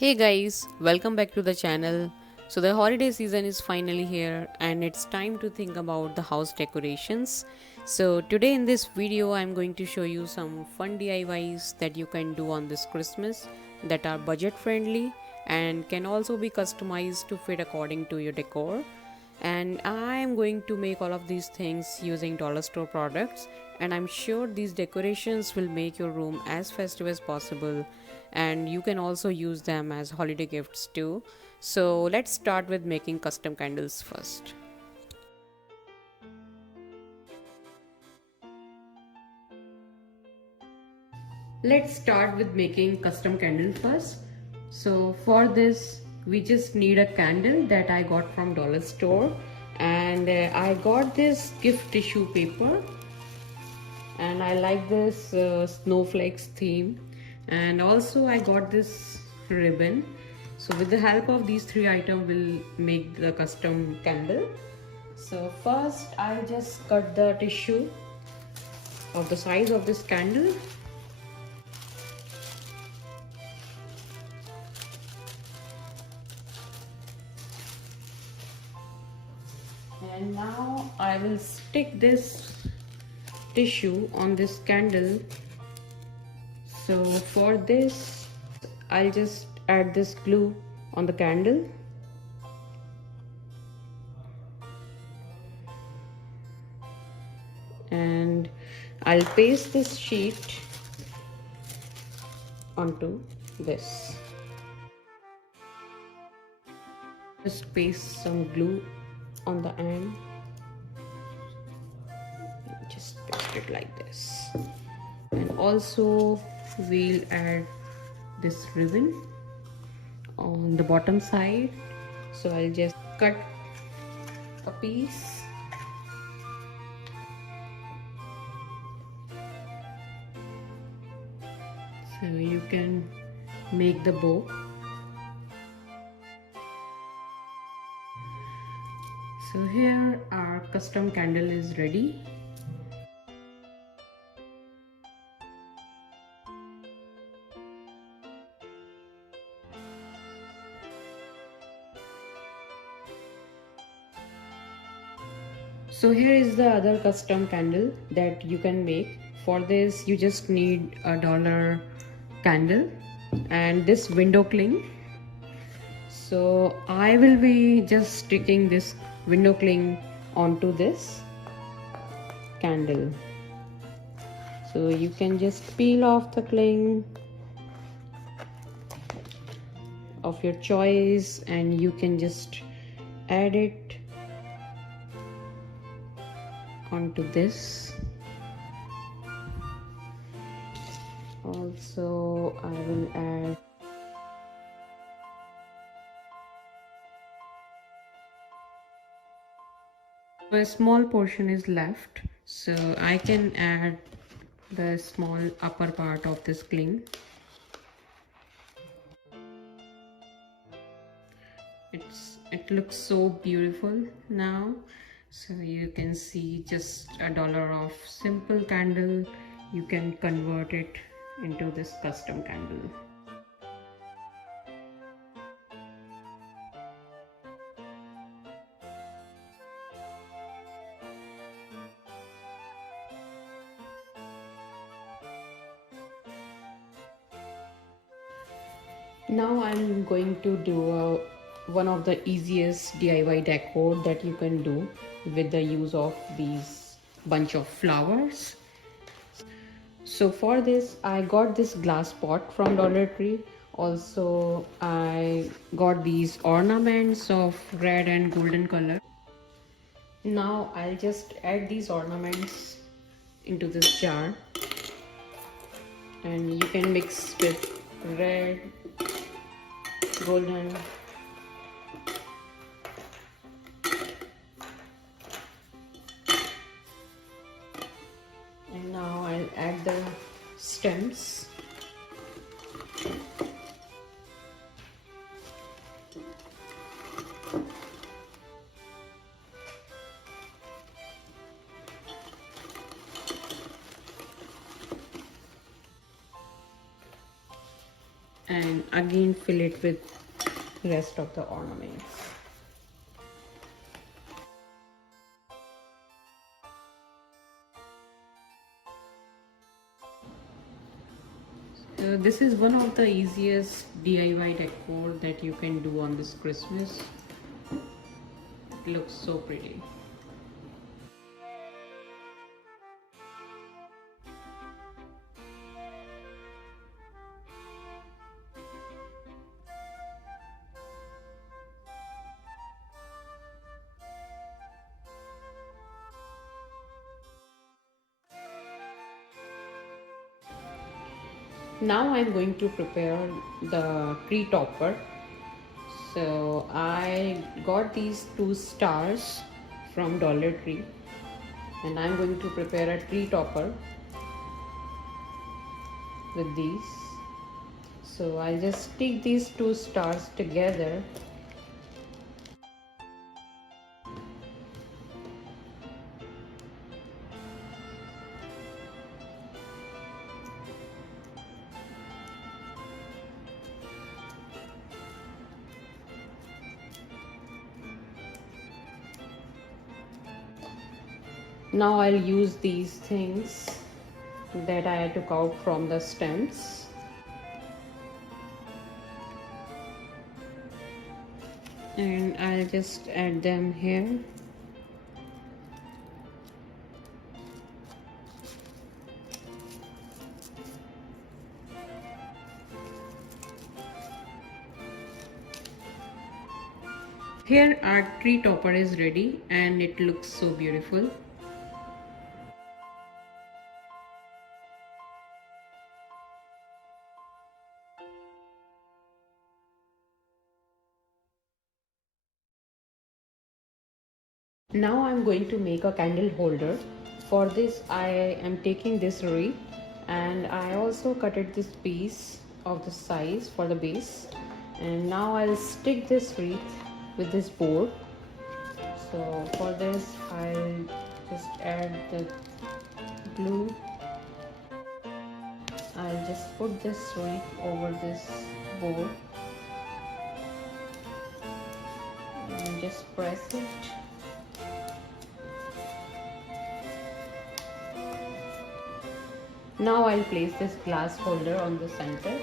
Hey guys, welcome back to the channel. So the holiday season is finally here and it's time to think about the house decorations. So today in this video I'm going to show you some fun DIYs that you can do on this Christmas that are budget friendly and can also be customized to fit according to your decor. And I am going to make all of these things using dollar store products, and I'm sure these decorations will make your room as festive as possible, and you can also use them as holiday gifts too. So let's start with making custom candles first. Let's start with making custom candle first. So for this we just need a candle that I got from dollar store, and I got this gift tissue paper, and I like this snowflakes theme, and also I got this ribbon. So with the help of these three items we'll make the custom candle. So first I just cut the tissue of the size of this candle. And now I will stick this tissue on this candle. So for this I'll just add this glue on the candle. And I'll paste this sheet onto this. Just paste some glue on the end. Just paste it like this. And also we'll add this ribbon on the bottom side. So I'll just cut a piece. So you can make the bow. So here our custom candle is ready. So here is the other custom candle that you can make. For this you just need a dollar candle and this window cling. So I will be just sticking this window cling onto this candle. So you can just peel off the cling of your choice and you can just add it onto this. Also I will add a small portion is left, so I can add the small upper part of this cling. It looks so beautiful now. So you can see just $1 of simple candle, you can convert it into this custom candle. Now I'm going to do one of the easiest DIY decor that you can do with the use of these bunch of flowers. So for this I got this glass pot from Dollar Tree. Also I got these ornaments of red and golden color. Now I'll just add these ornaments into this jar, and you can mix with red, golden, and now I'll add the stems. And again fill it with rest of the ornaments. This is one of the easiest DIY decor that you can do on this Christmas. It looks so pretty. Now I'm going to prepare the tree topper. So I got these two stars from Dollar Tree, and I'm going to prepare a tree topper with these. So I'll just stick these two stars together. Now I'll use these things that I took out from the stems. And I'll just add them here. Here our tree topper is ready and it looks so beautiful. Now I'm going to make a candle holder. For this I am taking this wreath, and I also cutted this piece of the size for the base, and now I'll stick this wreath with this board. So for this I'll just add the glue. I'll just put this wreath over this board and just press it. Now I'll place this glass holder on the center.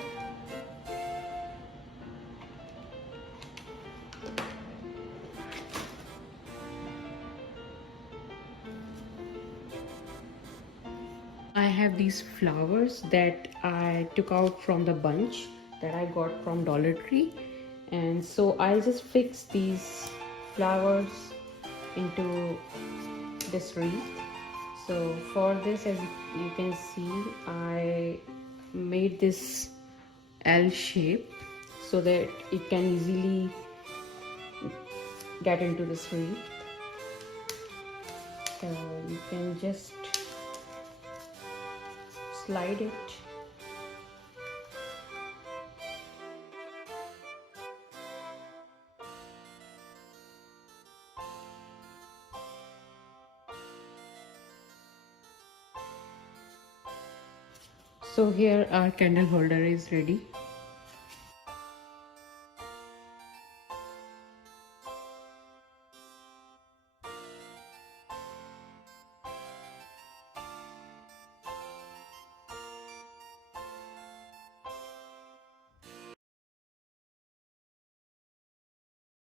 I have these flowers that I took out from the bunch that I got from Dollar Tree, and so I'll just fix these flowers into this wreath. So for this, as you can see, I made this L shape so that it can easily get into this wreath. So you can just slide it. So here our candle holder is ready.